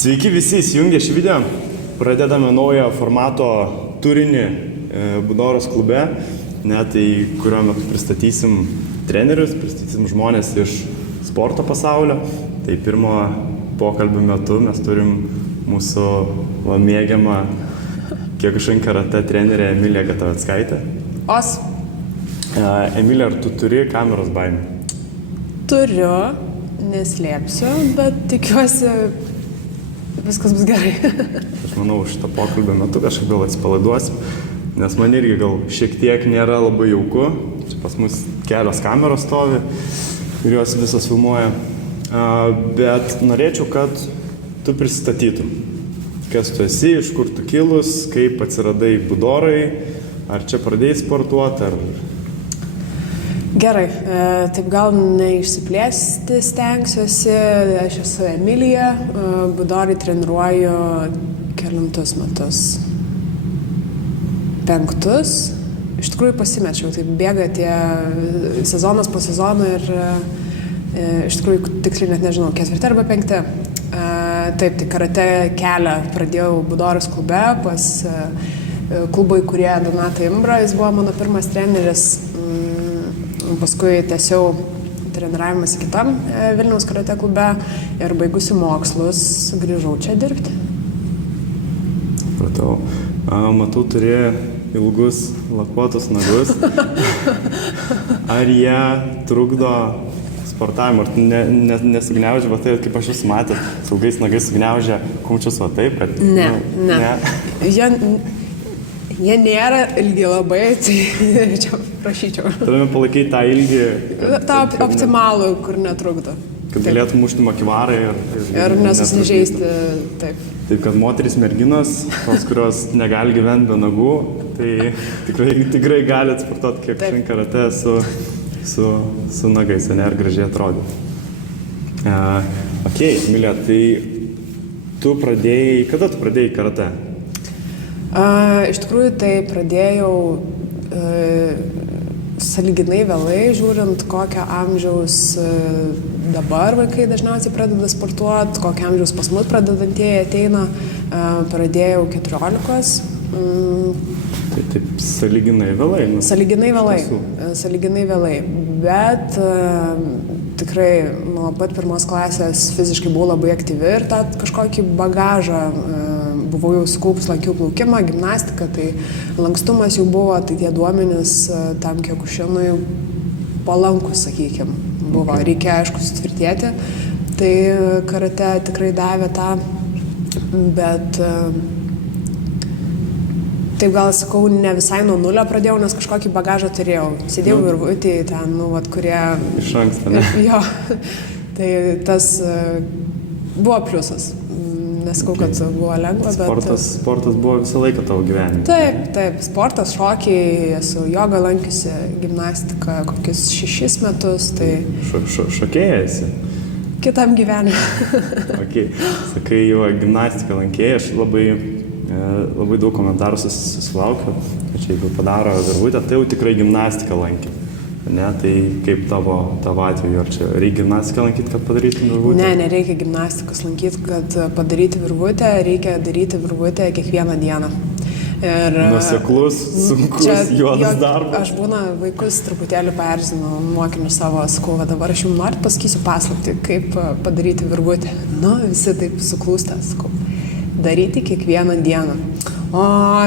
Sveiki visi įsijungę šį video. Pradedame naują formato turinį Budoros klube, tai kurio metu pristatysim trenerius, pristatysim žmonės iš sporto pasaulio. Tai pirmo pokalbio metu mes turim mūsų mėgiamą Kiokušin karate trenerę Emiliją Gataveckaitę. Os. Emilija, ar tu turi kameros baimę? Turiu, neslėpsiu, bet tikiuosi viskas bus gerai. Aš manau, šitą pokalbio metu kažkaip gal atsipalaiduosim, nes man irgi gal šiek tiek nėra labai jauku. Čia pas mus kelios kameros stovi ir jos visos filmuoja. Bet norėčiau, kad tu pristatytum, kas tu esi, iš kur tu kilus, kaip atsiradai Budorai, ar čia pradėjai sportuoti, ar... Gerai, taip gal neišsiplėsti stengsiuosi. Aš esu Emilija, Budorai treniruoju kelintus metus. 5. Iš tikrųjų pasimečiau, taip bėga tie sezonas po sezono ir iš tikrųjų tiksliai net nežinau, 4. arba 5. Taip, tai karate kelią pradėjau Budoros klube pas klubo įkūrėją Donatą Imbrą, jis buvo mano pirmas treneris. Paskui tęsiau treniravimas kitam Vilniaus karate klube ir baigusi mokslus grįžau čia dirbti. Pratau. Matau, turi ilgus lakuotus nagus. Ar jie trukdo sportavimą? Ar nesigniaužia, va tai kaip aš esu matęs, ilgais nagais signiaužia kumčius va taip, kad... Ne. Jie nėra ilgi labai, tai čia prašyčiau. Turime palaikyti tą ilgį. Tą optimalų, kur netrukdo. Kad galėtų mušti makivarai ir nesusižeisti, taip. Taip, kad moterys merginos, tos, kurios negali gyventi be nagų, tai tikrai gali atsportuoti Kiokušin karate su nagais, ne, ir gražiai atrodė. Emilija, tai kada tu pradėjai karate? Iš tikrųjų, tai pradėjau sąlyginai vėlai, žiūrint, kokio amžiaus dabar vaikai dažniausiai pradeda sportuoti, kokio amžiaus pas mus pradedantieji ateina. Pradėjau 14. Tai taip sąlyginai vėlai. Sąlyginai vėlai. Bet tikrai nuo pat 1. klasės fiziškai buvau labai aktyvi ir tą kažkokį bagažą buvau jau sukaupus, lankiau plaukimą, gimnastiką, tai lankstumas jau buvo, tai tie duomenys tam Kiokušinui palankus, sakykime, buvo. Reikia, aišku, sutvirtėti. Tai karate tikrai davė tą, bet taip gal sakau, ne visai nuo nulio pradėjau, nes kažkokį bagažą turėjau. Sėdėjau virvutį ten, kurie... Iš anksto, ne? Jo, tai tas buvo pliusas. Nesakau, kad buvo lengva, bet... Sportas buvo visą laiką tavo gyvenime. Taip, sportas, šokiai, esu jogą lankiusi, gimnastiką kokius 6 metus, tai... Šokėja esi? Kitam gyvenime. Sakai, jau gimnastiką lankėjai, aš labai daug komentarų susilaukiu, kad čia jeigu padaro virvutę, tai jau tikrai gimnastiką lankė. Ne, tai kaip tavo atveju, ar čia reikia gimnastiką lankyti, kad padarytum virvutę? Ne, nereikia gimnastikos lankyti, kad padaryti virvutę, reikia daryti virvutę kiekvieną dieną. Nuoseklus, sunkus, juodas darbas. Aš vaikus truputėlį paerzinu, mokinius savo, sakau, dabar aš jums noriu pasakysiu paslaptį, kaip padaryti virvutę. Visi taip suklūsta, sakau, daryti kiekvieną dieną. O,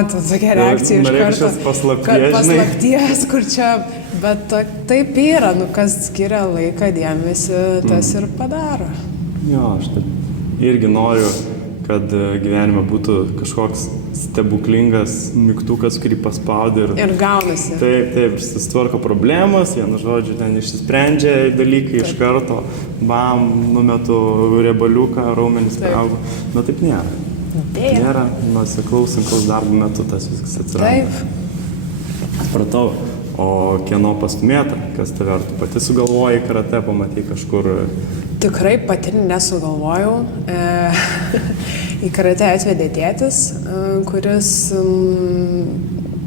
tai tokia reakcija iš karto, kad paslapties, kur čia... Bet taip yra, kas skiria laiką dėmesį, tas ir padaro. Jo, aš irgi noriu, kad gyvenime būtų kažkoks stebuklingas mygtukas, kurį paspaudi ir gaunasi. Taip, susitvarko problemas, vienu žodžiu, ten išsisprendžia dalykai iš karto, bam, numetu riebaliuką, raumenis priaugo. Taip nėra. Nėra, nuoseklaus, sunkaus darbo metu tas viskas atsiranda. Taip. Supratau. O kieno pastumėta, kas tave, ar tu pati sugalvojai karate, pamatai kažkur? Tikrai pati nesugalvojau. Į karate atvedė tėtis, kuris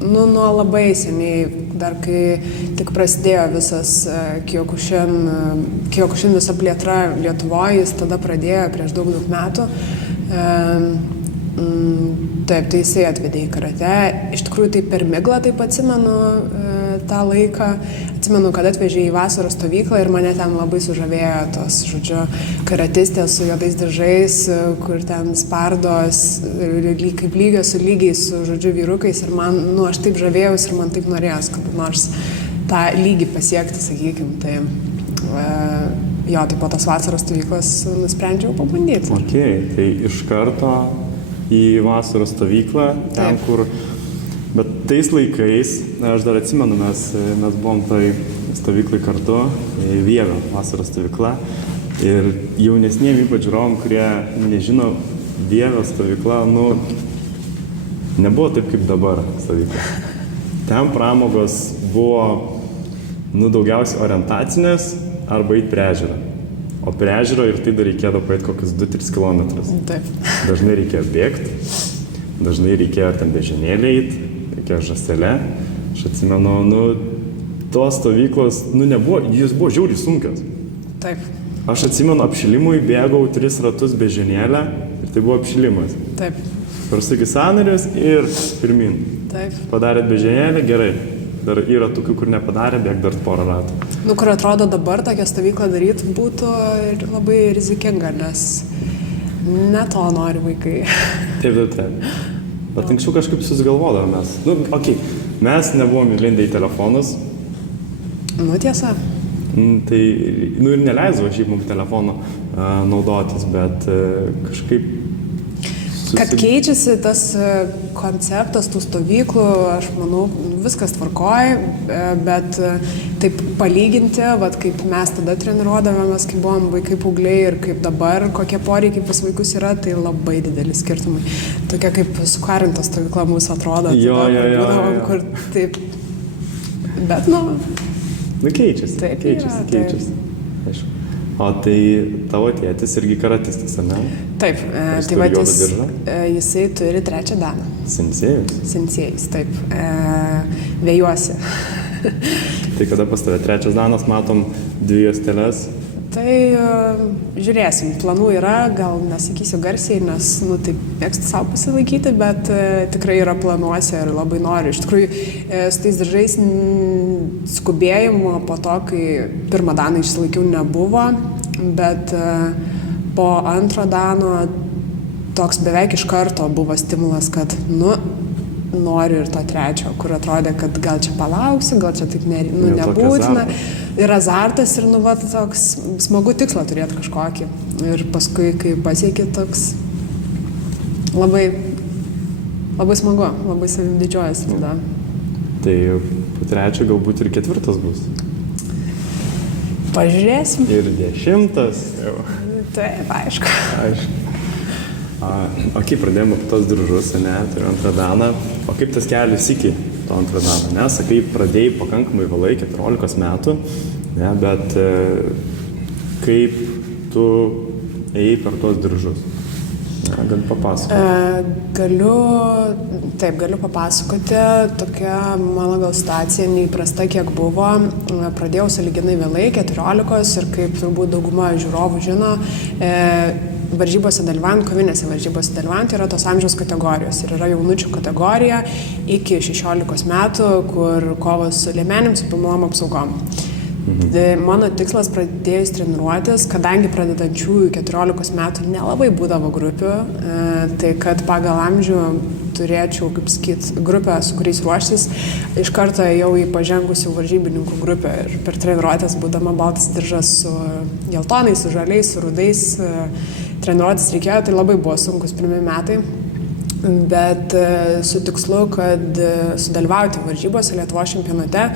nuo labai seniai, dar kai tik prasidėjo visas Kiokušin visa plėtra Lietuvoje, jis tada pradėjo prieš daug metų. Taip, tai jisai atvedė į karate. Iš tikrųjų, tai per miglą taip atsimenu tą laiką. Atsimenu, kad atvežė į vasaros stovyklą ir mane ten labai sužavėjo tos, žodžiu, karatistės su juodais diržais, kur ten spardos, kaip lygios su lygiais, su, žodžiu, vyrukais. Ir man, aš taip žavėjausi ir man taip norėjos, kad nors tą lygį pasiekti, sakykime. Tai, tai po tos vasaros stovyklos nusprendžiau pabandyti. Ok, tai iš karto į vasaros stovyklą, ten, kur... Bet tais laikais, aš dar atsimenu, mes buvom tai stovyklai kartu, Vievio vasaros stovykla. Ir jaunesniem ypač žiūrovom, kurie nežino, Vievio stovykla, nebuvo taip kaip dabar stovykla. Ten pramogos buvo, daugiausiai orientacinės arba eit prie ežero. O prie ežero ir tai dar reikėdavo paėti kokius 2-3 kilometrus. Taip. Dažnai reikėjo bėgti, dažnai reikėjo ten bežinėlį eiti, reikėjo žąselę. Aš atsimenu, tos stovyklos, nebuvo, jis buvo žiauriai sunkios. Taip. Aš atsimenu, apšilimui bėgau 3 ratus bežinėlę ir tai buvo apšilimas. Taip. Prasukį sąnarius ir pirmin. Taip. Padarėt bežinėlę, gerai. Dar yra tokių, kur nepadarė, bėg dar porą ratų. Kur atrodo dabar tokią stovyklą daryti būtų labai rizikinga, nes ne to nori vaikai. Taip. Bet anksčiau kažkaip susigalvodavome mes. Mes nebuvom įlindę į telefonus. Tiesa. Tai, ir neleisdavo šiaip mums telefono naudotis, bet kažkaip... Kad keičiasi tas konceptas tų stovyklų, aš manau, viskas tvarkoja, bet taip palyginti, kaip mes tada treniruodavomės, kai buvom vaikai paaugliai ir kaip dabar, kokie poreikiai pas vaikus yra, tai labai dideli skirtumai. Tokia kaip sukarinta stovykla mūsų atrodo. Jo. Kur taip, bet keičiasi. Taip, keičiasi. Aišku. O tai tavo tėtis irgi karatistas, ar ne? Taip, tai jisai turi 3 daną. Sensėjus, taip. Vėjuosi. Tai kada pas tave 3 danas, matom 2 juosteles? Tai žiūrėsim, planų yra, gal nesakysiu garsiai, nes taip mėgstu savo pasilaikyti, bet tikrai yra planuose ir labai noriu. Iš tikrųjų, su tais diržais skubėjimo po to, kai 1 daną išsilaikiau, nebuvo, bet po 2 dano toks beveik iš karto buvo stimulas, kad noriu ir to 3, kur atrodė, kad gal čia palauksiu, gal čia taip nebūtina. Ir azartas ir toks smagu tikslą turėti kažkokį. Ir paskui, kai pasieki, toks labai smagu, labai savim didžiuojasi tada. Tai po 3 galbūt ir 4 bus. Pažiūrėsim. Ir 10. Taip, aišku. O kaip pradėjome apie tos diržus, turiu 2 daną. O kaip tas kelias iki to 2 daną? Sakai, pradėjai pakankamai vėlai, 14 metų, bet kaip tu ėjai per tos diržus? Gali papasakoti? Galiu papasakoti. Tokia mano gal situacija neįprasta, kiek buvo. Pradėjau sąlyginai vėlai, 14, ir kaip turbūt dauguma žiūrovų žino, varžybose dalyvaujant, kovinėse varžybose dalyvaujant yra tos amžiaus kategorijos. Ir yra jaunučių kategorija iki 16 metų, kur kovos su liemenim, su pilnom apsaugom. Mano tikslas pradėjus treniruotis, kadangi pradedančiųjų 14 metų nelabai būdavo grupių, tai kad pagal amžių turėčiau, kaip sakyt, grupę, su kuriais ruoštis, iš karto ėjau į pažengusių varžybininkų grupę ir per treniruotės būdama baltas diržas su geltonais, su žaliais, su rudais, treniruotės reikėjo, tai labai buvo sunkus 1 metai, bet su tikslu, kad sudalyvauti varžybose Lietuvos čempionate.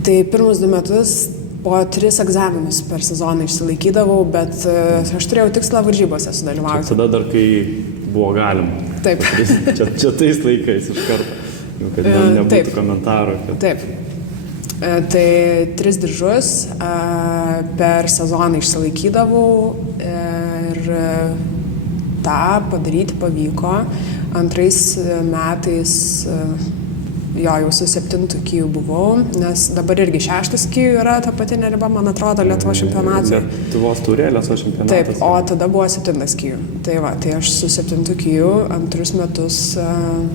Tai pirmus 2 metus po 3 egzaminus per sezoną išsilaikydavau, bet aš turėjau tikslą varžybose sudalyvauti. Tada dar, kai buvo galima. Taip. Čia tais laikais iš karto, kad nebūtų komentarų. Taip. Tai 3 diržus per sezoną išsilaikydavau ir tą padaryti pavyko. 2 metais Jo, jau su 7 kiju buvau, nes dabar irgi 6 kiju yra ta patinė riba, man atrodo, Lietuvos čempionatai. Lietuvos taurė, Lietuvos čempionatas. Taip, o tada buvo 7 kiju. Tai va, tai aš su 7 kiju 2 metus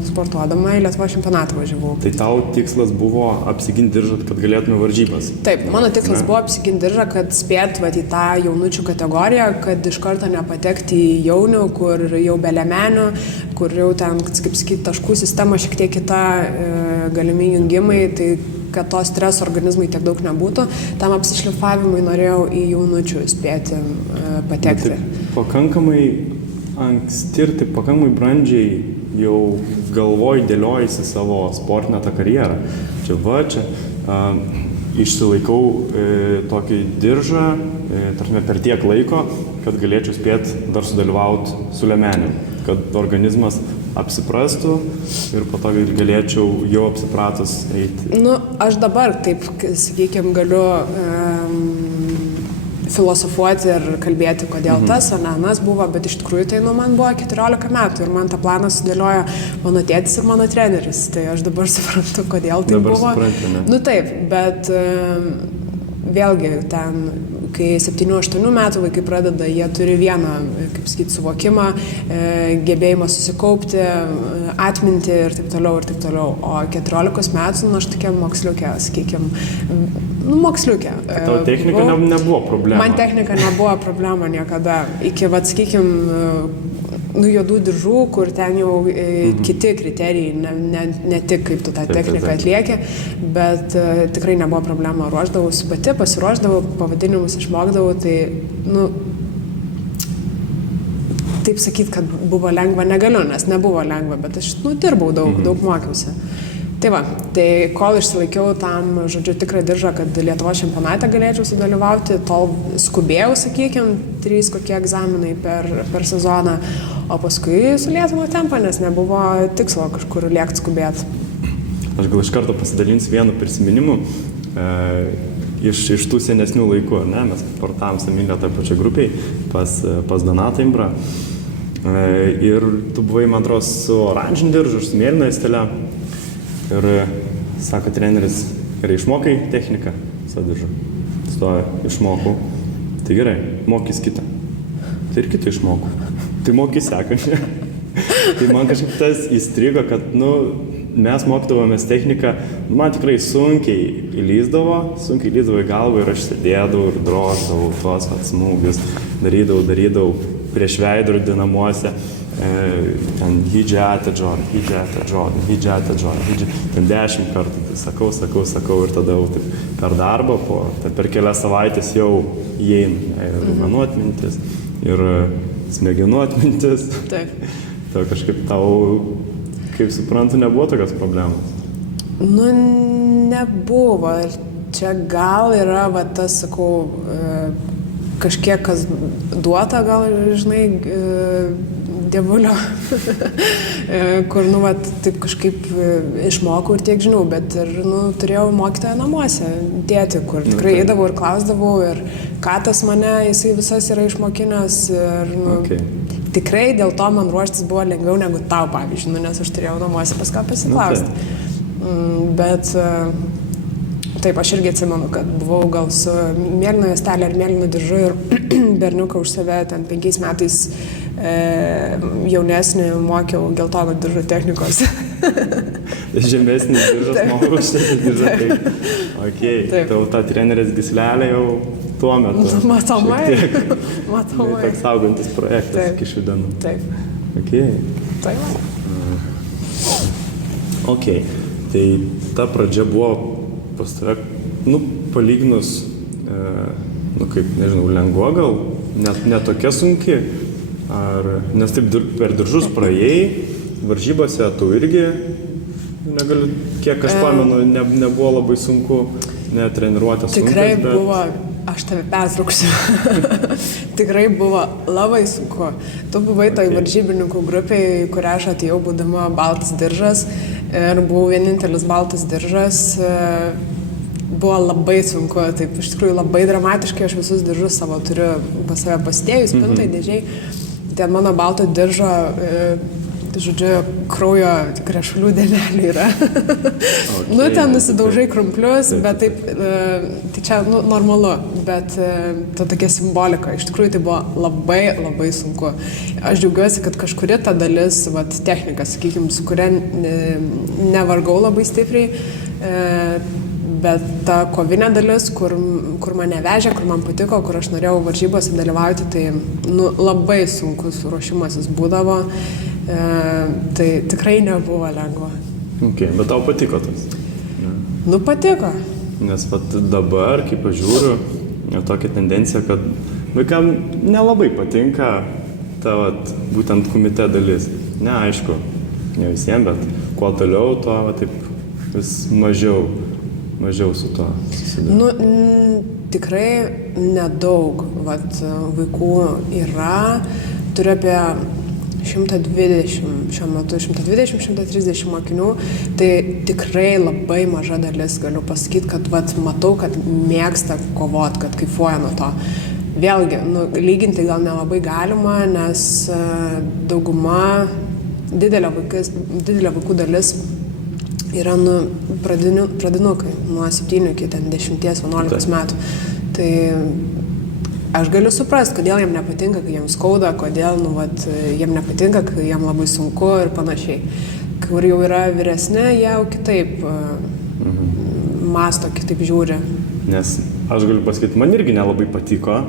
sportuodama į Lietuvos čempionatą važiavau. Tai tau tikslas buvo apsiginti diržą, kad galėtume varžybas? Taip, mano tikslas buvo apsiginti diržą, kad spėt va, į tą jaunučių kategoriją, kad iš karto nepatekti į jaunių, kur jau be liemenių, kur jau ten, kaip sakyti, taškų sistema šiek tiek kita, galimi jungimai, tai kad to streso organizmui tiek daug nebūtų. Tam apsišlifavimui norėjau į jaunučių spėti patekti. Tai pakankamai anksti ir taip pakankamai brandžiai jau galvoj dėliojasi savo sportinę tą karjerą. Čia išsilaikau tokį diržą, tarkime, per tiek laiko, kad galėčiau spėti dar sudalyvauti su liemeniu, kad organizmas apsiprastų ir po to galėčiau jau apsipratus eiti. Nu, aš dabar taip, sakykime, galiu filosofuoti ir kalbėti, kodėl tas ar anas buvo, bet iš tikrųjų tai man buvo 14 metų ir man tą planą sudėliojo mano tėtis ir mano treneris. Tai aš dabar suprantu, kodėl tai dabar buvo. Supranti, ne? Nu taip, bet vėlgi ten, kai 7-8 metų vaikai pradeda, jie turi vieną, kaip sakyti, suvokimą, gebėjimą susikaupti, atminti ir taip toliau, ir taip toliau. O 14 metų, aš tokia moksliukė, sakykime, moksliukė. Tavo technika nebuvo problema? Man technika nebuvo problema niekada. Iki, sakykime, juodų diržų, kur ten jau kiti kriterijai, ne tik kaip tu tą techniką atlieki, bet tikrai nebuvo problema. Ruošdavausi pati, pasiruošdavau, pavadinimus išmokdavau, tai, taip sakyti, kad buvo lengva, negaliu, nes nebuvo lengva, bet aš, dirbau daug mokiausi. Tai va, tai kol išsilaikiau tam, žodžiu, tikrą diržą, kad Lietuvos čempionate galėčiau sudalyvauti, tol skubėjau, sakykime, 3 kokie egzaminai per sezoną, o paskui su Lietuva tempa, nes nebuvo tikslo kažkur lėkti skubėti. Aš gal iš karto pasidalinsiu vienu prisiminimu iš tų senesnių laikų, ne? Mes sportavom su Emilija toj pačioj grupiai pas Donatą Imbrą. Ir tu buvai, man atrodo, su oranžiniu diržu, su mėlyna stele. Ir sako treneris, gerai, išmokai techniką su diržu. Stoja, išmokau. Tai gerai, mokys kitą. Tai ir kitą išmokau. Tai mokys sekančią. Tai man kažkaip tas įstrigo, kad, mes mokydavomės techniką, man tikrai sunkiai įlyzdavo į galvą ir aš sėdėdavau ir droždavau tuos smūgius, darydavau prieš veidrodį namuose, ten hidžiate Jordan, ten 10 kartų, tai sakau ir tada per darbą, per kelias savaitės jau įeina ir raumenų atmintis, ir smegenų atmintis. Taip. Tai kažkaip tau, kaip suprantu, nebuvo tokios problemos? Nebuvo. Čia gal yra, tas, sakau, kažkiek kas duota, gal, žinai, dievulio, kur, taip kažkaip išmokau ir tiek žinau, bet ir, turėjau mokytoją namuose, tėtį, kur tikrai eidavau ir klausdavau, ir katas mane, jisai visas yra išmokinęs, ir, tikrai dėl to man ruoštis buvo lengviau negu tau, pavyzdžiui, nes aš turėjau namuose pas ką pasiklausti. Bet taip, aš irgi atsimenu, kad buvau gal su mėlyna juostelė ir mėlynu diržu ir berniuką už save ten 5 metais jaunesnį mokiau geltono diržo technikos. Žemesnis diržas mokiau šitą diržą. Taip. Tau ta trenerės gyslelė jau tuo metu. Matomai. Toks saugantis projektas iki šių dienų. Taip. Ok. Tai ta pradžia buvo pas tave, palyginus, kaip, nežinau, lengva gal, ne tokia sunki, nes taip per diržus praėjai, varžybose tu irgi, negaliu, kiek aš pamenu, nebuvo labai sunku, netreniruotės sunkas. Tikrai buvo, aš tave pertrauksiu, tikrai buvo labai sunku. Tu buvai toj varžybininkų grupėje, kurią aš atėjau būdama baltas diržas ir buvau vienintelis baltas diržas. Buvo labai sunku, taip iš tikrųjų labai dramatiškai, aš visus diržus savo turiu pas save pasidėjus, spintai, dėžiai. Ten mano balto diržo žodžiu, kraujo krešulių dėmelių yra. Nu, ten nusidaužai krumplius, bet taip, tai čia normalu, bet ta tokia simbolika. Iš tikrųjų, tai buvo labai, labai sunku. Aš džiaugiuosi, kad kažkuri ta dalis, vat, technika, sakykime, su kuria nevargau labai stipriai, bet ta kovinė dalis, kur mane vežė, kur man patiko, kur aš norėjau varžybose dalyvauti, tai labai sunkus ruošimasis būdavo. Tai tikrai nebuvo lengva. Okay, bet tau patiko tas? Ne. Patiko. Nes dabar, kaip aš žiūriu, tokia tendencija, kad vaikam nelabai patinka ta būtent kumite dalis. Ne, aišku, ne visiems, bet kuo toliau, tuo taip vis mažiau su to susidūrė. Tikrai nedaug vaikų yra. Turiu apie 120 šiuo metu, 120-130 mokinių, tai tikrai labai maža dalis, galiu pasakyti, kad matau, kad mėgsta kovot, kad kaifuoja nuo to. Vėlgi, lyginti gal nelabai galima, nes dauguma, didelė vaikų dalis yra pradinukai, nuo 7 iki 10-11 metų. Tai aš galiu suprasti, kodėl jiem nepatinka, kai jiem skauda, kodėl jiem nepatinka, kai jiem labai sunku ir panašiai. Kur jau yra vyresnė, jie jau kitaip masto, kitaip žiūri. Nes aš galiu pasakyti, man irgi nelabai patiko,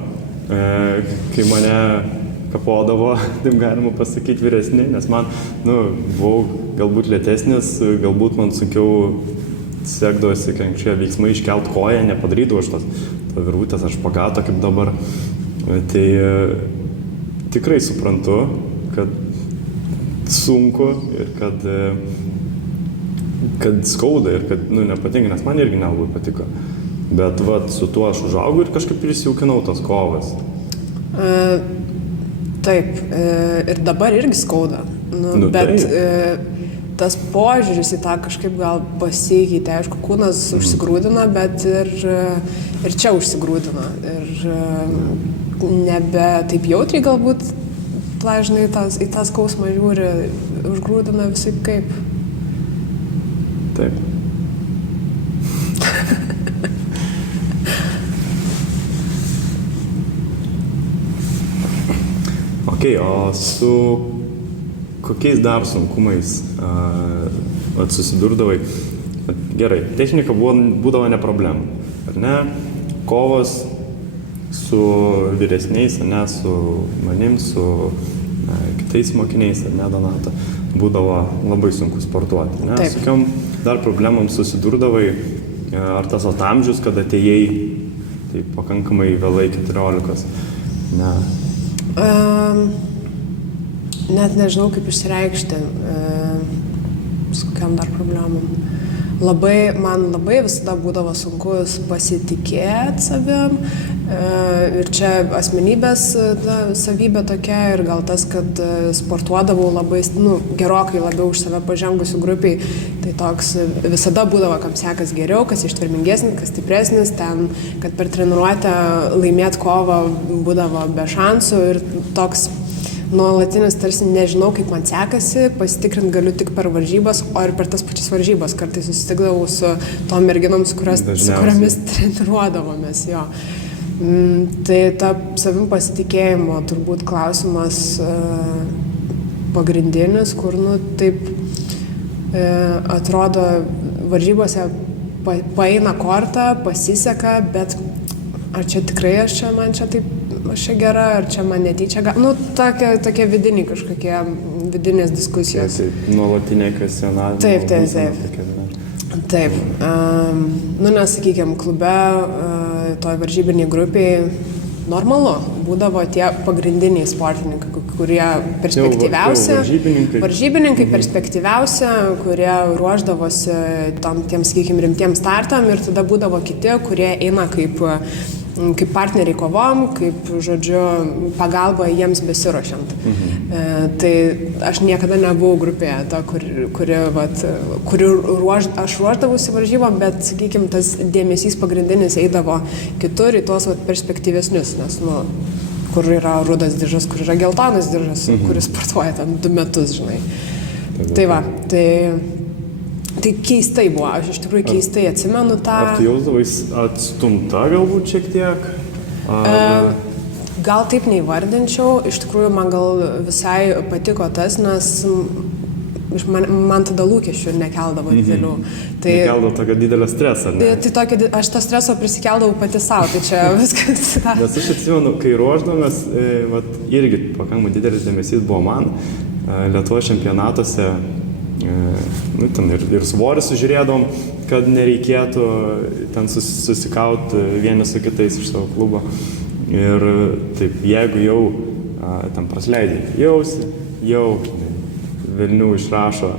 kai mane kapodavo, taip galima pasakyti, vyresni, nes man, buvau galbūt lėtesnis, galbūt man sunkiau sekdavosi, kai anksčiau veiksmai iškelt koją, nepadarydavau aš tos virvutės ar špagato kaip dabar. Tai tikrai suprantu, kad sunku ir kad skauda ir kad nepatinka, nes man irgi nelabai patiko. Bet su tuo aš užaugau ir kažkaip prisijaukinau tas kovas. Taip, ir dabar irgi skauda. Bet tas požiūris į tą kažkaip gal pasikeitė. Aišku, kūnas užsigrūdina, bet ir čia užsigrūdina. Ir nebe taip jautriai galbūt dažnai į tą skausmą žiūri, užgrūdina visai kaip. Taip. O su kokiais dar sunkumais susidurdavai? Gerai, technika būdavo ne problema, ar ne? Kovos su vyresniais, ar ne, su manim, su kitais mokiniais, ar ne, Donata, būdavo labai sunku sportuoti, ne? Su kokiom dar problemom susidurdavai, ar tas amžius, kad atėjai, tai pakankamai vėlai 14, ne? Net nežinau, kaip išsireikšti, su kokiam dar problemom. Man labai visada būdavo sunkus pasitikėti savim ir čia asmenybės savybė tokia ir gal tas, kad sportuodavau labai, gerokai labiau už save pažengusių grupiai, tai toks visada būdavo, kam sekas geriau, kas ištvermingesnis, kas stipresnis, ten, kad per treniruotę laimėti kovą būdavo be šansų ir toks nuolatinis, tarsi nežinau, kaip man sekasi, pasitikrinti galiu tik per varžybas, o ir per tas pačias varžybas. Kartais susitikdavau su tom merginoms, su kuriamis treniruodavomės. Jo. Tai ta savim pasitikėjimo turbūt klausimas pagrindinis, kur taip atrodo varžybose paeina kortą, pasiseka, bet ar čia tikrai aš čia gera, ar čia man netyčia tokie vidiniai kažkokie vidinės diskusijos. Nuolatinė kvestionavimo. Taip. Nes, sakykime, klube, toj varžybiniai grupiai normalu, būdavo tie pagrindiniai sportininkai, kurie perspektyviausi, varžybininkai perspektyviausi, kurie ruošdavosi tiem, sakykime, rimtiem startam ir tada būdavo kiti, kurie eina kaip partneriai kovom, kaip, žodžiu, pagalba jiems besiruošiant. Tai aš niekada nebuvau grupėje, kuri aš ruošdavausi varžybom, bet, sakykime, tas dėmesys pagrindinis eidavo kitur į tuos perspektyvesnius, nes, kur yra rudas diržas, kur yra geltonas diržas, kuris sportuoja ten 2 metus, žinai. Tai va, tai keistai buvo, aš iš tikrųjų keistai atsimenu tą. Ar tu jausdavais atstumta galbūt šiek tiek? Gal taip neįvardinčiau, iš tikrųjų man gal visai patiko tas, nes man tada lūkesčių nekeldavo didelių. Nekeldavo tokio didelio streso, ne? Aš tą streso prisikeldavau pati savo, tai čia viskas. Nes aš atsimenu, kai ruoždavomės, irgi pakankamai didelis dėmesys buvo man Lietuvos čempionatuose, ten ir svorį sužiūrėdavom, kad nereikėtų ten susikauti vieni su kitais iš savo klubo. Ir taip, jeigu jau ten prasleidai jausi, jau Vilnių išrašo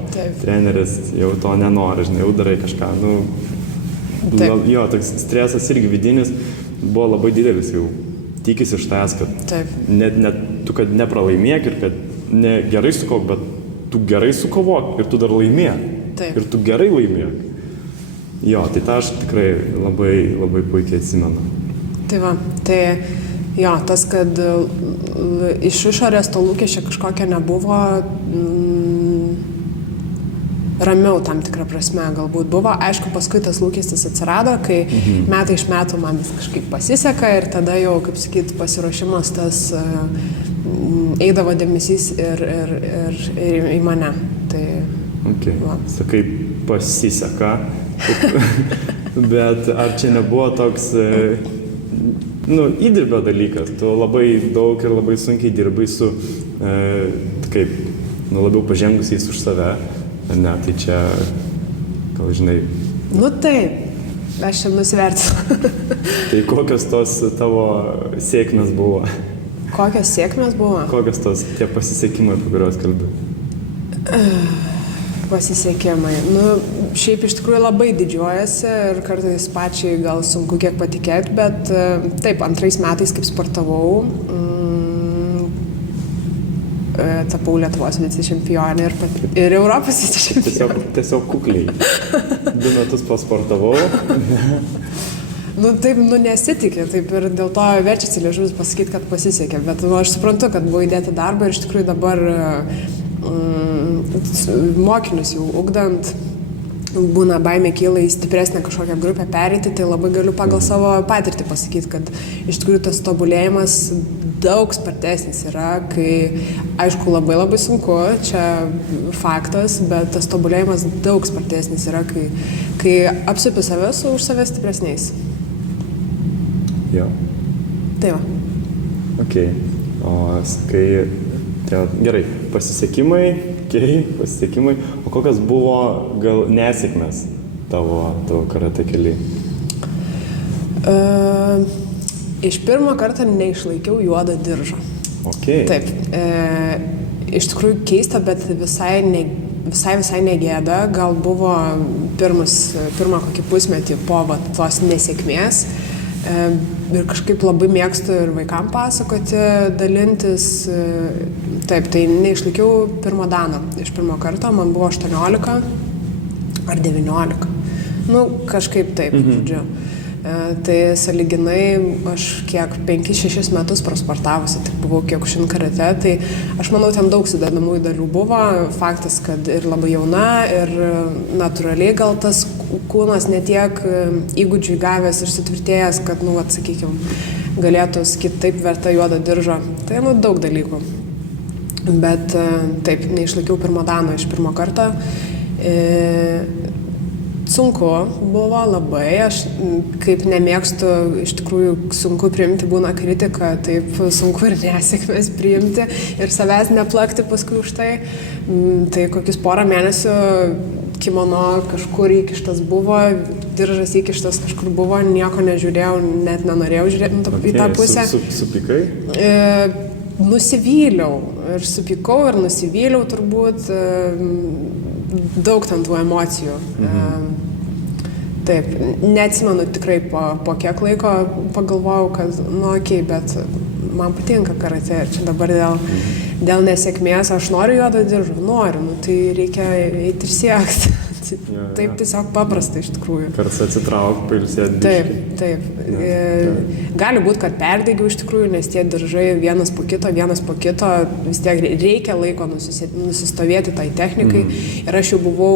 treneris, jau to nenori, žinai, jau darai kažką. Jo, toks stresas irgi vidinis buvo labai didelis, jau tikis iš tavęs, kad tu kad nepralaimėk ir kad ne gerai sukovok, bet tu gerai sukovok ir tu dar laimėk. Ir tu gerai laimėk. Jo, tai tą aš tikrai labai, labai puikiai atsimenu. Tai va, tai jo, tas, kad iš išorės to lūkesčio kažkokia nebuvo, ramiau tam tikrą prasme galbūt buvo. Aišku, paskui tas lūkestis atsirado, kai metai iš metų man vis kažkaip pasiseka ir tada jau, kaip sakyt, pasiruošimas tas eidavo dėmesys ir į mane. Tai, Sakai, pasiseka, bet ar čia nebuvo toks įdirbio dalykas? Tu labai daug ir labai sunkiai dirbai su labiau pažengusiais už save. Ne, tai čia, gal žinai... Taip, aš čia nusivertinu. Tai kokios tos tavo sėkmės buvo? Kokios sėkmės buvo? Kokios tos tie pasisekimai, apie kuriuos kalbi? Pasisekimai. Šiaip iš tikrųjų labai didžiuojasi ir kartais pačiai gal sunku kiek patikėti, bet taip, 2 metais, kaip sportavau, tapau Lietuvos vicečempionė ir Europos vicečempionė. Tiesiog kukliai. 2 metus pasportavau. Taip, nesitikė, taip ir dėl to verčiasi liežuvis pasakyti, kad pasisekė, bet aš suprantu, kad buvo įdėti darbą ir iš tikrųjų dabar mokinius jau ugdant, būna baimė kyla į stipresnę kažkokią grupę pereiti, tai labai galiu pagal savo patirtį pasakyti, kad iš tikrųjų tas tobulėjimas daug spartesnis yra, kai, aišku, labai labai sunku, čia faktas, bet tas tobulėjimas daug spartesnis yra, kai apsupi save su už save stipresniais. Jo. Tai va. Ok. O sakai, gerai, pasisekimai, o kokios buvo gal nesėkmės tavo karate kely? Iš pirmo karto neišlaikiau juodo diržo. Okay. Taip. Iš tikrųjų keista, bet visai negėda. Gal buvo pirmą kokį pusmetį po tos nesėkmės. Ir kažkaip labai mėgstu ir vaikam pasakoti, dalintis. Taip, tai neišlaikiau pirmo dano. Iš pirmo karto man buvo 18 ar 19. Kažkaip taip, žodžiu. Tai sąlyginai aš kiek 5-6 metus prasportavusi, tik buvau Kyokushin karate, tai aš manau, ten daug sudedamųjų dalių buvo. Faktas, kad ir labai jauna, ir natūraliai gal tas kūnas netiek įgūdžių įgavęs ir sutvirtėjęs, kad, sakykime, galėtų sakyti taip verta juodo diržo. Tai, daug dalykų. Bet taip, neišlaikiau pirmo dano iš pirmo karto. Sunku buvo labai, aš kaip nemėgstu, iš tikrųjų sunku priimti būna kritiką, taip sunku ir nesėkmės priimti ir savęs neplakti paskui už tai. Tai kokius 1 mėnesių kimono kažkur įkištas buvo, diržas įkištas kažkur buvo, nieko nežiūrėjau, net nenorėjau žiūrėti į tą pusę. Supikai? Nusivyliau ir supykau ir nusivyliau turbūt. Daug ten tų emocijų. Taip, neatsimenu tikrai po kiek laiko pagalvojau, kad, okei, bet man patinka karate ir čia dabar dėl nesėkmės aš noriu juodo diržo, tai reikia eiti ir siekti. Taip tiesiog paprasta iš tikrųjų. Kartais atsitrauk, pailsėt. Taip. Gali būti, kad perdegiau iš tikrųjų, nes tie diržai vienas po kito, vis tiek reikia laiko nusistovėti tai technikai. Ir aš jau buvau,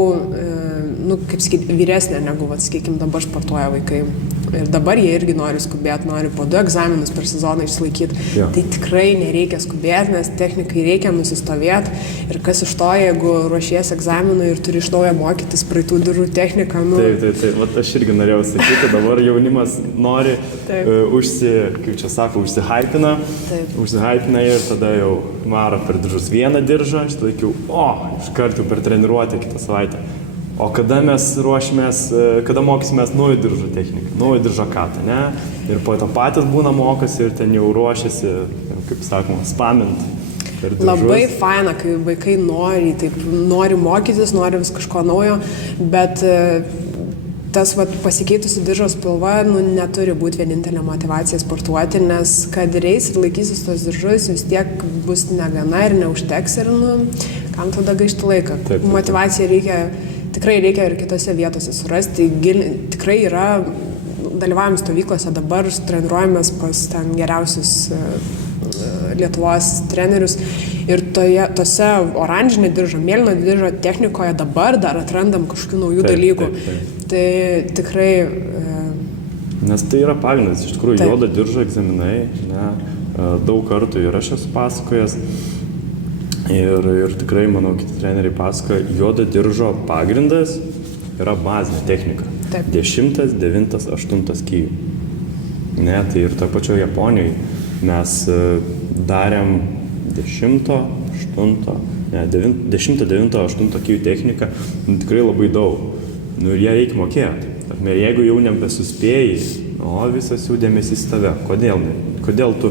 kaip sakyti, vyresnė negu, sakykime, dabar sportuoja vaikai. Ir dabar jie irgi nori skubėti, nori po 2 egzaminus per sezoną išsilaikyti. Tai tikrai nereikia skubėti, nes technikai reikia nusistovėti. Ir kas iš to, jeigu ruošies egzaminui ir turi iš naujo mokytis praeitų diržų techniką. Taip. Vat aš irgi norėjau sakyti, dabar jaunimas nori užsihypina ir tada jau varo per diržus vieną diržą, aš laikiau, iš karto per treniruotę kitą savaitę. O kada mes ruošimės, kada mokysimės naujo diržo techniką, naujo diržo katą, ne? Ir po to patys būna mokosi ir ten jau ruošiasi, kaip sakoma, spamint per diržus. Labai faina, kai vaikai nori mokytis, nori vis kažko naujo, bet tas pasikeitusi diržo spalva neturi būti vienintelė motivacija sportuoti, nes kad reis ir laikysis tos diržus, vis tiek bus negana ir neužteks ir kam tada gaišti laiką. Motivacija tikrai reikia ir kitose vietose surasti. Tikrai yra, dalyvaujam stovyklose dabar, treniruojamės pas ten geriausius Lietuvos trenerius ir tose oranžinio diržo, mėlyno diržo technikoje dabar dar atrandam kažkokių naujų dalykų. Tai tikrai... Nes tai yra pagrindas, iš tikrųjų, juodo diržo egzaminai, daug kartų ir aš esu pasakojęs. Ir tikrai, manau, kiti treneriai pasakoja, juodo diržo pagrindas yra bazinė technika. 10, 9, 8 skyjų. Tai ir toje pačioje Japonijoje mes darėm 10, 9, 8 skyjų techniką, tikrai labai daug. Ir ją reikia mokėti. Ir jeigu jau nebesuspėjai, visas jų dėmesys tave. Kodėl tu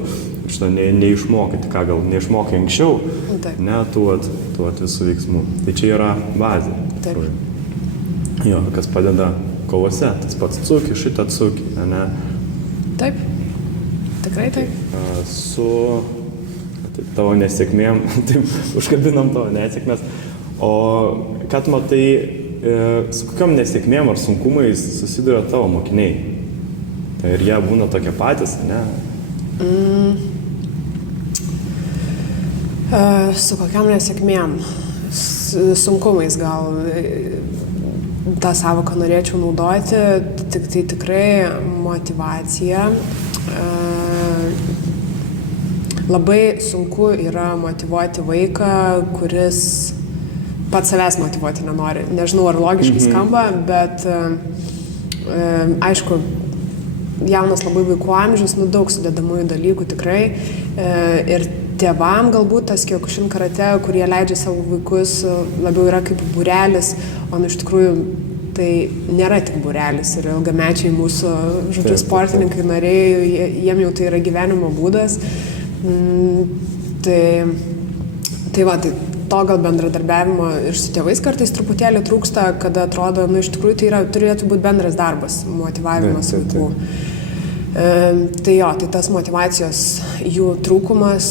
šitą neišmokai, ką gal neišmokai anksčiau, tų visų veiksmų. Tai čia yra bazė. Kas padeda kovose, tas pats cuki, šitą cuki, ne? Taip, tikrai taip. Su tavo nesėkmėm, užkabinam tavo nesėkmės. O ką tu matai, su kokiom nesėkmėm ar sunkumais susiduria tavo mokiniai? Ir jie būna tokie patys, ne? Su kokiam nesėkmėm, sunkumais gal tą savoką norėčiau naudoti, tik tai tikrai motivacija. Labai sunku yra motyvuoti vaiką, kuris pats savęs motyvuoti nenori. Nežinau, ar logiškai skamba, bet aišku, jaunas labai vaikų amžius, daug sudedamųjų dalykų tikrai. Ir tėvam galbūt tas Kyokushin karate, kurie leidžia savo vaikus, labiau yra kaip būrelis, o iš tikrųjų tai nėra tik būrelis. Ir ilgamečiai mūsų, sportininkai, nariai, jiem jau tai yra gyvenimo būdas. Tai to gal bendradarbiavimo ir su tėvais kartais truputėlį trūksta, kada atrodo, iš tikrųjų tai turėtų būti bendras darbas, motyvavimas vaikų. Tai tas motyvacijos jų trūkumas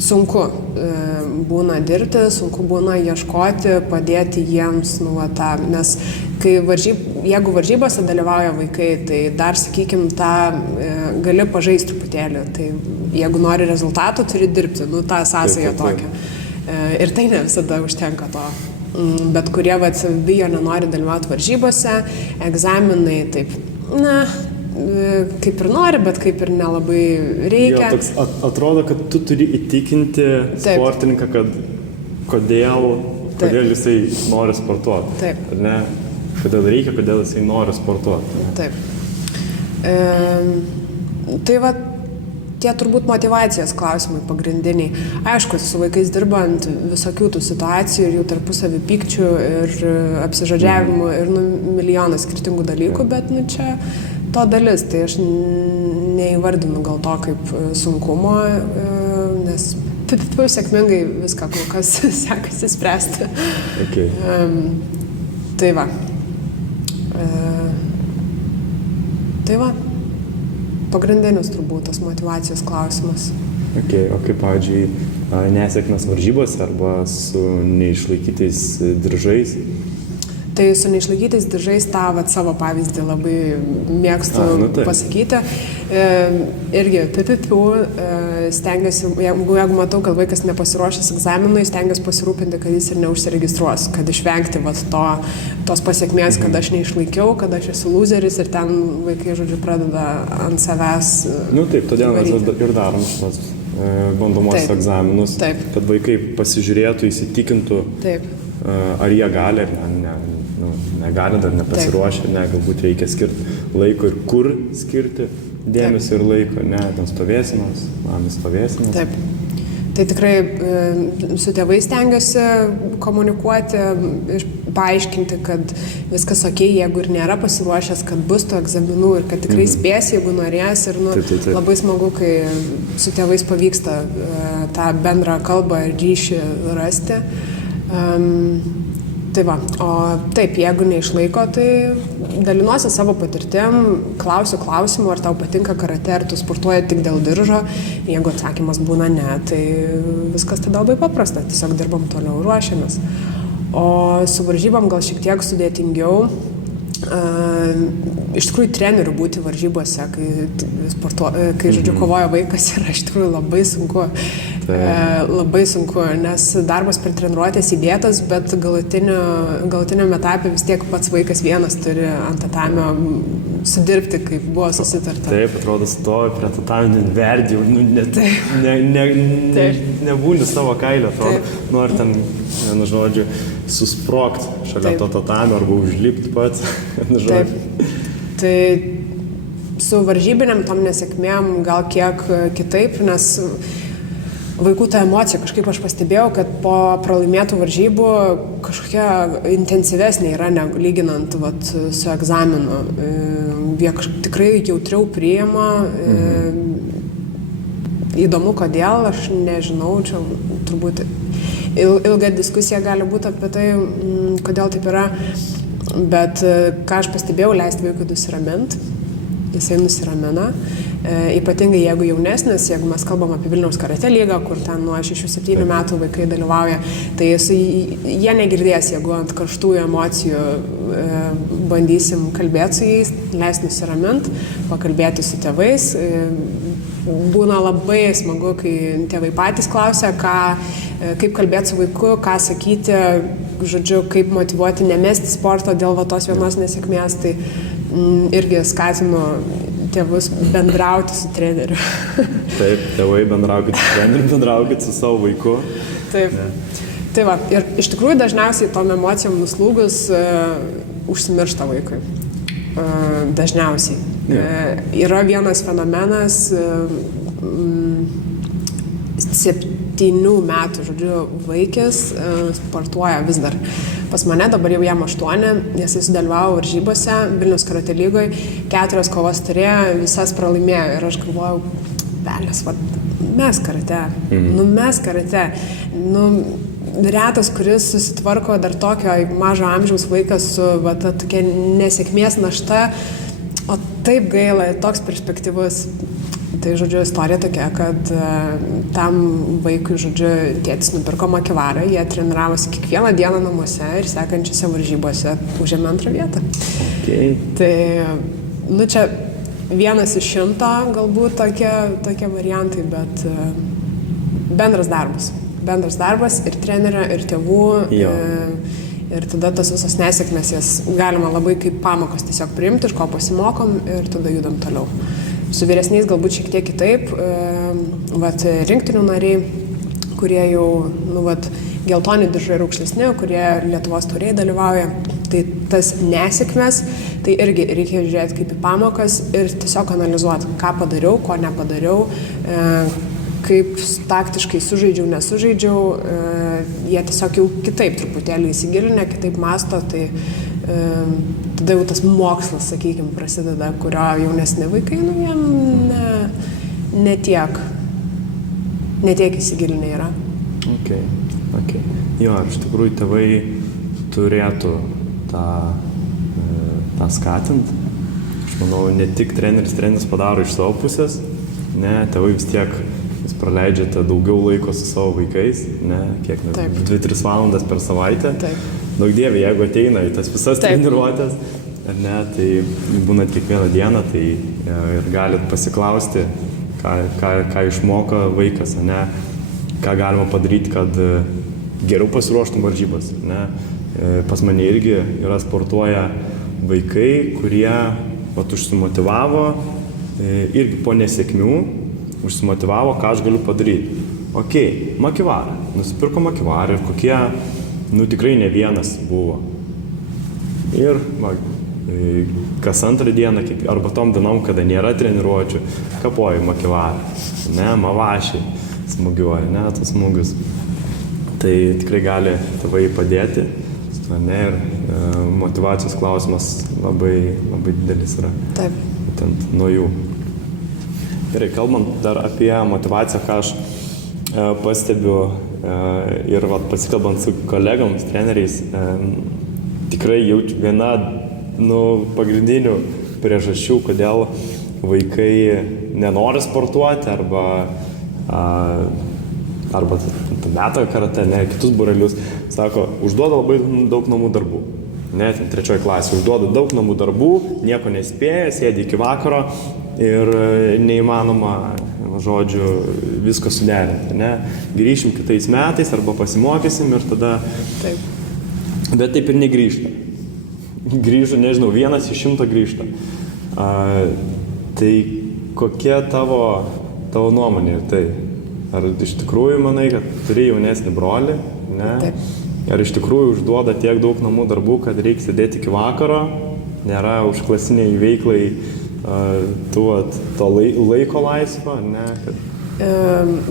sunku būna dirbti, sunku būna ieškoti, padėti jiems, nes jeigu varžybose dalyvauja vaikai, tai dar, sakykime, tą gali pažaisti truputėlį, tai jeigu nori rezultatų, turi dirbti, tą sąsają tokią. Ir tai ne visada užtenka to. Bet kurie bijo, nenori dalyvauti varžybose, egzaminai taip, kaip ir nori, bet kaip ir nelabai reikia. Atrodo, kad tu turi įtikinti sportininką, kodėl jisai nori sportuoti. Taip. Ar ne? Kodėl reikia, kodėl jisai nori sportuoti. Taip. Tai tie turbūt motyvacijos klausimai pagrindiniai. Aišku, su vaikais dirbant visokių tų situacijų ir jų tarpusavį pykčių ir apsižodžiavimų ir milijonas skirtingų dalykų, bet čia to dalis. Tai aš neįvardinu gal to kaip sunkumo, nes sėkmingai viską kol kas sekasi spręsti. Okay. Tai va. Pagrindinis turbūt tas motyvacijos klausimas. O kaip, pavyzdžiui, nesėkmes varžybose arba su neišlaikytais diržais? Tai su neišlaikytais diržais tą savo pavyzdį labai mėgstu pasakyti. Irgi, stengiuosi, jeigu matau, kad vaikas nepasiruošęs egzaminui, stengiuosi pasirūpinti, kad jis ir neužsiregistruos, kad išvengti tos pasiekmės, kad aš neišlaikiau, kad aš esu loseris ir ten vaikai, žodžiu, pradeda ant savęs. Taip, todėl mes ir darom šitos bandomuosius egzaminus, kad vaikai pasižiūrėtų, įsitikintų, ar jie gali, ar negali, dar nepasiruošę, galbūt reikia skirti laiko ir kur skirti dėmesio ir laiko, ten stovėsimas, stovėsimas. Taip. Tai tikrai su tėvais stengiuosi komunikuoti, paaiškinti, kad viskas okei, jeigu ir nėra pasiruošęs, kad bus tų egzaminų ir kad tikrai spės, jeigu norės. Ir labai smagu, kai su tėvais pavyksta tą bendrą kalbą ir ryšį rasti. Tai va, o taip, jeigu neišlaiko, tai dalinuosi savo patirtim, klausiu klausimų, ar tau patinka karate, ar tu sportuoji tik dėl diržo. Jeigu atsakymas būna ne, tai viskas tada labai paprasta, tiesiog dirbam toliau, ruošiamės. O su varžybom gal šiek tiek sudėtingiau. Iš tikrųjų trenerių būti varžybose, kai žodžiu, kovoja vaikas, yra iš tikrųjų labai sunku. Labai sunku, nes darbas per treniruotės įdėtas, bet galutiniam etapė vis tiek pats vaikas vienas turi ant tatamio sudirbti, kaip buvo susitarta. Taip, atrodo, stovi prie tatamio, verdi, nebūni savo kailio, atrodo, nori ten, vienu žodžiu, susprogti šalia to tatamio arba užlipti pats. Taip. Tai su varžybiniam tom nesėkmėm gal kiek kitaip, nes vaikų ta emocija, kažkaip aš pastebėjau, kad po pralaimėtų varžybų kažkokia intensyvesnė yra lyginant su egzaminu. Jie tikrai jautriau priima. Įdomu, kodėl, aš nežinau, čia turbūt ilga diskusija gali būti apie tai, kodėl taip yra. Bet ką aš pastebėjau, leisti vaikui nusiramint. Jisai nusiramina. Ypatingai jeigu jaunesnis, jeigu mes kalbam apie Vilniaus karate lygą, kur ten nuo 6-7 metų vaikai dalyvauja, tai jie negirdės, jeigu ant karštųjų emocijų bandysim kalbėti su jais, leisti nusiramint, pakalbėti su tėvais. Būna labai smagu, kai tėvai patys klausia, kaip kalbėti su vaiku, ką sakyti, žodžiu, kaip motyvuoti nemesti sporto dėl tos vienos nesėkmės, tai irgi skatinu tėvus bendrauti su treneriu. Taip, tėvai bendraukit su treneriu, bendraukit su savo vaiku. Taip. Tai va, ir iš tikrųjų dažniausiai tom emocijom nuslūgus užsimiršta vaikui. Dažniausiai. Yra vienas fenomenas 7 metų, žodžiu, vaikis sportuoja vis dar. Pas mane dabar jau jam 8, nes jis dalyvavo varžybose, Vilniaus karate lygoje, 4 kovas turėjo, visas pralaimėjo. Ir aš galvojau, velės, mes karate, mes karate. Retas, kuris susitvarko dar tokio mažo amžiaus vaikas su tokia nesėkmės našta, o taip gaila, toks perspektyvus. Tai, žodžiu, istorija tokia, kad tam vaikui, žodžiu, tėtis nupirko makivarą, jie treniravosi kiekvieną dieną namuose ir sekančiose varžybose užėmė 2 vietą. Okay. Tai, čia vienas iš 100 galbūt tokie variantai, bet bendras darbas ir trenerio, ir tėvų. Ir tada tas visas nesėkmės jas galima labai kaip pamokos tiesiog priimti, iš ko pasimokom ir tada judam toliau. Su vyresniais galbūt šiek tiek kitaip, rinktinių nariai, kurie jau, geltoni diržai raukšlesni, kurie Lietuvos taurėje dalyvauja, tai tas nesėkmės, tai irgi reikia žiūrėti kaip į pamokas ir tiesiog analizuoti, ką padariau, ko nepadariau, kaip taktiškai sužaidžiau, nesužaidžiau, jie tiesiog jau kitaip truputėlį įsigilinę, kitaip masto, tai tada jau tas mokslas, sakykime, prasideda, kurio jaunesni vaikai, jiem netiek įsigilinę yra. Okay. Jo, iš tikrųjų tėvai turėtų tą skatinti. Aš manau, ne tik treneris padaro iš savo pusės, tėvai vis tiek praleidžiate daugiau laiko su savo vaikais, ne, kiek, 2-3 valandas per savaitę. Taip. Daug dievė, jeigu ateina į tas visas treniruotės, ar ne, tai būnat kiekvieną dieną, tai ir galit pasiklausti, ką išmoko vaikas, ne, ką galima padaryti, kad geriau pasiruoštum varžybas. Ne. Pas mane irgi yra sportuoja vaikai, kurie užsimotyvavo, irgi po nesėkmių užsimotyvavo, ką aš galiu padaryti. Makivarą. Nusipirko makivarą ir kokie, tikrai ne vienas buvo. Ir kas antrą dieną, arba tom dienom, kada nėra treniruočių, kapoju makivarą. Ne, mavašiai smugiuoja, ne, tas smūgius. Tai tikrai gali tėvai padėti. Ne, ir motyvacijos klausimas labai, labai didelis yra. Taip. Būtent nuo jų. Gerai, kalbant dar apie motyvaciją, ką aš pastebiu ir pasikalbant su kolegomis, treneriais, tikrai jaučiu viena pagrindinių priežasčių, kodėl vaikai nenori sportuoti arba meta karate, ne, kitus būrelius, sako, užduoda labai daug namų darbų. Ne, 3 klasė užduoda daug namų darbų, nieko nespėja, sėdi iki vakaro ir neįmanoma, žodžiu, visko suderinti. Ne. Grįšim kitais metais arba pasimokysim ir tada... Taip. Bet taip ir negrįžta. Grįžo, nežinau, 1 iš 100 grįžta. Tai kokia tavo nuomonė tai? Ar iš tikrųjų manai, kad turi jaunesnį brolį? Ne? Taip. Ar iš tikrųjų užduoda tiek daug namų darbų, kad reikia sėdėti iki vakaro? Nėra užklasiniai veiklai to laiko laisvo? Ne?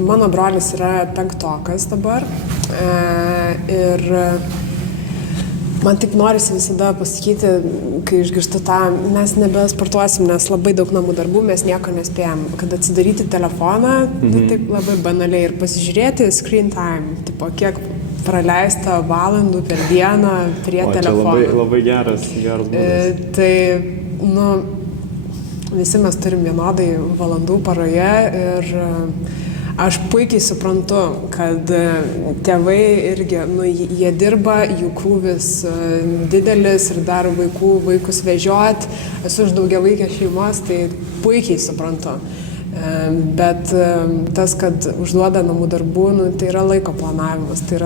Mano brolis yra 5-okas dabar. Ir man taip norisi visada pasakyti, kai išgirstu tą, mes nebesportuosim, nes labai daug namų darbų, mes nieko nespėjam. Kad atsidaryti telefoną, taip labai banaliai ir pasižiūrėti screen time, tipo, kiek praleista valandų per dieną prie telefono. Čia labai geras būdas. Tai, visi mes turim vienodai valandų paroje ir aš puikiai suprantu, kad tėvai irgi, jie dirba, jų krūvis didelis ir dar vaikus vežiot. Esu iš daugiavaikės šeimos, tai puikiai suprantu. Bet tas, kad užduoda namų darbų, tai yra laiko planavimas. Tai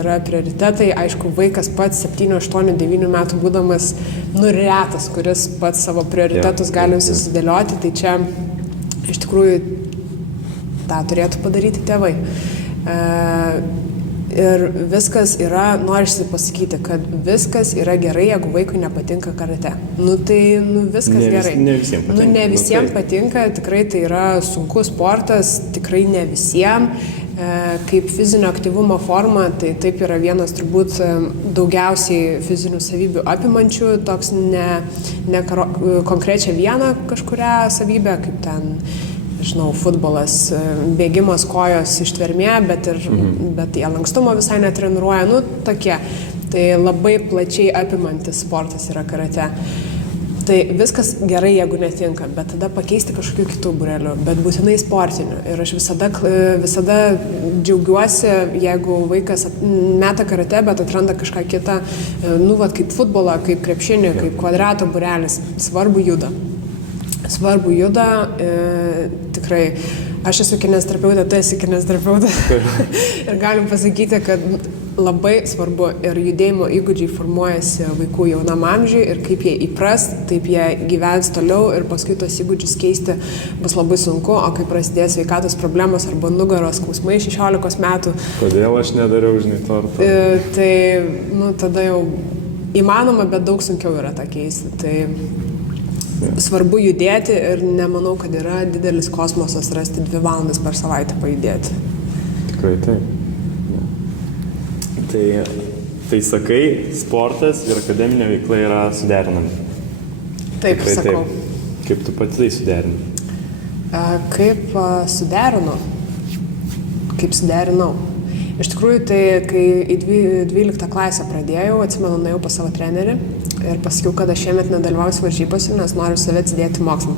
yra prioritetai. Aišku, vaikas pats 7, 8, 9 metų būdamas retas, kuris pats savo prioritetus gali susidėlioti. Tai čia iš tikrųjų tą turėtų padaryti tėvai. Ir viskas yra, norisi pasakyti, kad viskas yra gerai, jeigu vaikui nepatinka karate. Viskas gerai. Ne visiems patinka. Ne visiems patinka, tikrai tai yra sunkus sportas, tikrai ne visiems. Kaip fizinio aktyvumo forma, tai taip yra vienas turbūt daugiausiai fizinių savybių apimančių, toks ne konkrečią vieną kažkurią savybę, kaip ten, žinau, futbolas, bėgimas kojos ištvermė, bet jie lankstumo visai netreniruoja, tokie. Tai labai plačiai apimantis sportas yra karate. Tai viskas gerai, jeigu netinka, bet tada pakeisti kažkokių kitų būrelių, bet būtinai sportinių. Ir aš visada džiaugiuosi, jeigu vaikas meta karate, bet atranda kažką kitą, kaip futbolą, kaip krepšinį, kaip kvadrato būrelis, svarbu juda, tikrai. Aš esu kineziterapeutė, tu esi kineziterapeutė. Ir galim pasakyti, kad labai svarbu ir judėjimo įgūdžiai formuojasi vaikų jaunam amžiui ir kaip jie įpras, taip jie gyvens toliau ir paskui tos įgūdžius keisti bus labai sunku, o kai prasidės sveikatos problemos arba nugaros skausmai 16 metų. Kodėl aš nedariau, žinai, torto? Tai, tada jau įmanoma, bet daug sunkiau yra tą keisti. Tai svarbu judėti ir nemanau, kad yra didelis kosmosas rasti 2 valandas per savaitę pajudėti. Tikrai taip. Tai sakai, sportas ir akademinė veikla yra suderinami. Taip, tikrai sakau. Taip. Kaip tu pati tai suderini? Kaip suderinau? Iš tikrųjų, tai kai į 12 klasę pradėjau, atsimenu, nuėjau pas savo trenerį ir pasakiau, kad aš šiemet nedalyvausiu varžybose, nes noriu save atsidėti mokslą.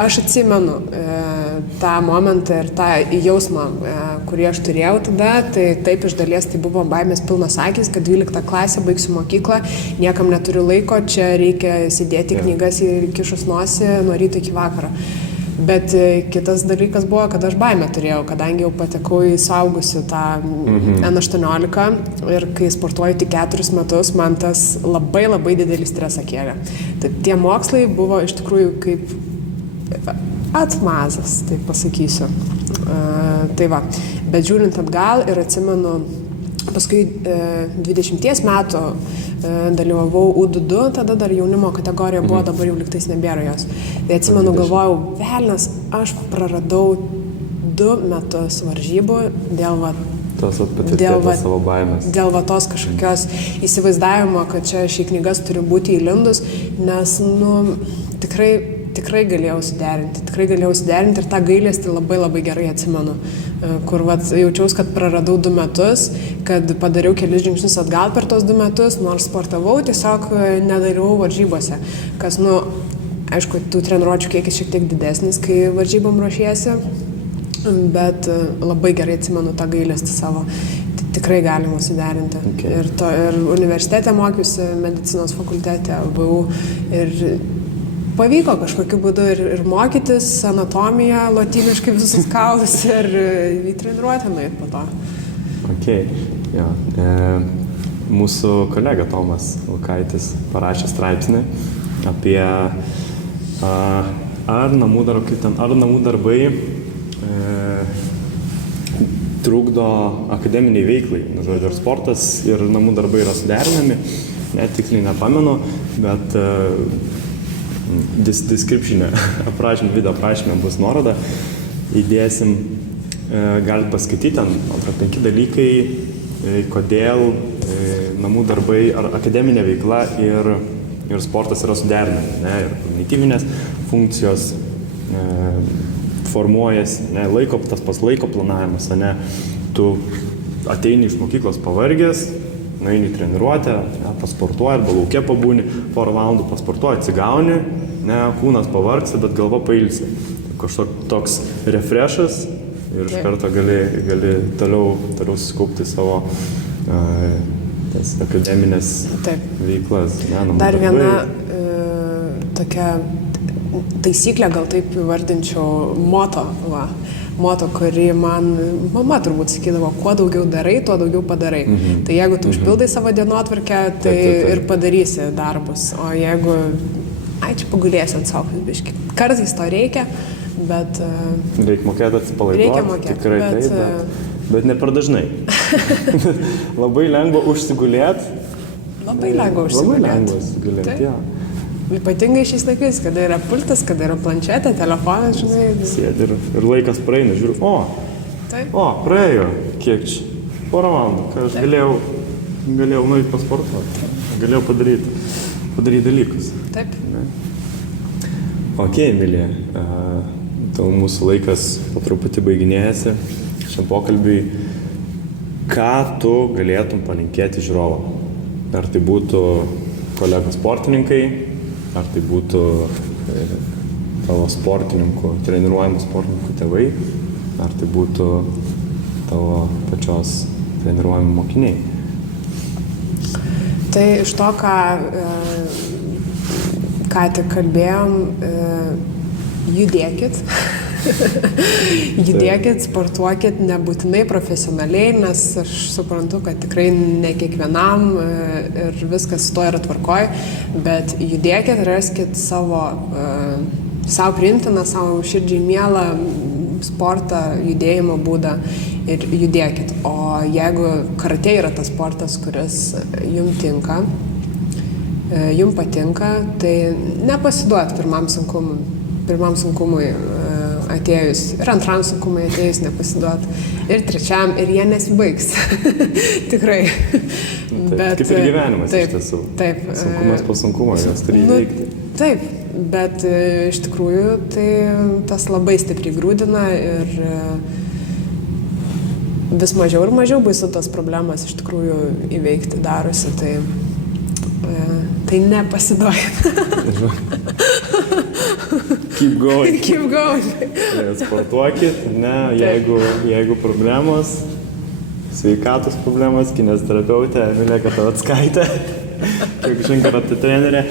Aš atsimenu tą momentą ir tą jausmą, kurį aš turėjau tada, tai taip iš dalies tai buvo baimės pilnas akis, kad 12 klasę baigsiu mokyklą, niekam neturiu laiko, čia reikia sėdėti knygas ir kišus nosį nuo ryto iki vakaro. Bet kitas dalykas buvo, kad aš baimę turėjau, kadangi jau patekau į suaugusių tą N18 ir kai sportuoju tik 4 metus, man tas labai labai didelį stresą kėlė. Tai tie mokslai buvo iš tikrųjų kaip atmazas, taip pasakysiu. Tai va, bet žiūrint atgal ir atsimenu, paskui 20 metų dalyvavau U22, tada dar jaunimo kategorija buvo, dabar jau liktais nebėra jos. Tai atsimenu, galvojau, velnias, aš praradau 2 metus varžybų dėl savo baimės. Dėl tos kažkokios įsivaizdavimo, kad čia šį knygas turi būti įlindus, nes, tikrai galėjau suderinti ir tą gailestį labai labai gerai atsimenu, kur jaučiaus, kad praradau 2 metus, kad padariau kelis žingsnius atgal per tos 2 metus, nors sportavau, tiesiog nedalyvau varžybose, kas, aišku, tų treniruočių kiekis šiek tiek didesnis, kai varžybom ruošiesi, bet labai gerai atsimenu tą gailestį savo. Tikrai galima suderinti. Okay. Ir universitete mokiausi, medicinos fakultete buvau ir pavyko kažkokiu būdu ir mokytis anatomiją, lotyniškai visus kaulus ir į treniruotę nueit po to. Okay. Ja. Mūsų kolega Tomas Lukaitis parašė straipsnį apie ar namų darbai trukdo akademiniai veiklai. Žodžiu, ir sportas ir namų darbai yra suderinami, tiksliai nepamenu, bet description'e, video aprašyme bus nuoroda, įdėsim, galite paskaityti, 5 dalykai, kodėl namų darbai ar akademinė veikla ir sportas yra suderinami, ir kognityvinės funkcijos formuojasi, tas pas laiko planavimas, tu ateini iš mokyklos pavargęs, nueini į treniruotę, pasportuoji arba lauke pabūni, porą valandų pasportuoji, atsigauni, kūnas pavargsta, bet galva pailsi. Kažkoks toks refreshas ir iš karto gali toliau susikaupti savo tas akademinės veiklas. Dar viena tokia taisyklė, gal taip įvardinčiau, moto, kuri man mama turbūt sakydavo, kuo daugiau darai, tuo daugiau padarai. Tai jeigu tu užpildai savo dienotvarkę, tai ir padarysi darbus. O jeigu, čia pagulėsiu ant sofos biškį. Kartais to reikia, bet... Reikia mokėti atsipalaiduoti, tikrai taip, bet ne per dažnai. Labai lengva užsigulėti. Labai lengva užsigulėti, jo. Ypatingai šiais laikais, kada yra pultas, kada yra planšetė, telefonas, žinai. Sėdi ir laikas praeina, žiūriu, praėjo, kiek čia, porą valandų, kai aš galėjau nueiti pasportuoti, galėjau padaryti dalykus. Taip. Ok, Emilija, tau mūsų laikas po truputį baiginėjasi šiam pokalbiui. Ką tu galėtum palinkėti žiūrovam? Ar tai būtų kolegos sportininkai, ar tai būtų tavo treniruojamų sportininkų tėvai, ar tai būtų tavo pačios treniruojami mokiniai? Tai iš to, ką tik kalbėjom, judėkit. Judėkit, sportuokit, nebūtinai profesionaliai, nes aš suprantu, kad tikrai ne kiekvienam ir viskas su to yra tvarkoj, bet judėkit, raskit savo priimtiną, savo širdžiai mielą sportą, judėjimo būdą ir judėkit. O jeigu karatė yra tas sportas, kuris jums tinka, jums patinka, tai nepasiduot pirmam sunkumui atėjus, ir antram sunkumui atėjus nepasiduot, ir trečiam, ir jie nesibaigs. Tikrai. Kaip ir gyvenimas iš tiesų. Taip. Sunkumas po sunkumo, jos turi įveikti. Taip, bet iš tikrųjų tai tas labai stipriai grūdina ir vis mažiau ir mažiau baisu tas problemas iš tikrųjų įveikti darosi, tai nepasiduokit. Keep going. Keep going. Sportuokit, ne, jeigu problemos, sveikatos problemas, kineziterapeutė Emilija Katavackaitė, kiek žinai, karate trenerė,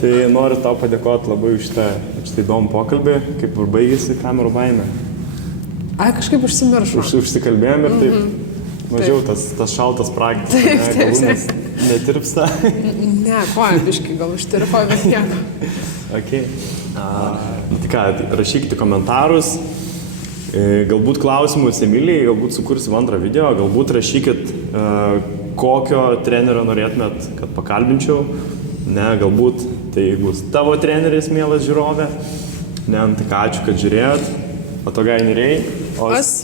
tai noriu tau padėkoti labai už šitą įdomų pokalbį, kaip ir baigėsi kamerų baimė. Ai, kažkaip užsimiršau. Užsikalbėjom ir taip mažiau tas šaltas praktikas, galūnas netirpsta. Ne, koja biškai, gal užtirpo, bet nieko. Okay. Tai ką, rašykite komentarus, galbūt klausimus Emilijai, galbūt sukursim antrą video, galbūt rašykit, kokio trenerio norėtumėt, kad pakalbinčiau, ne, galbūt tai bus tavo treneris, mielas žiūrovė, ne, tai ką, ačiū, kad žiūrėjot, patogai neriai. Os.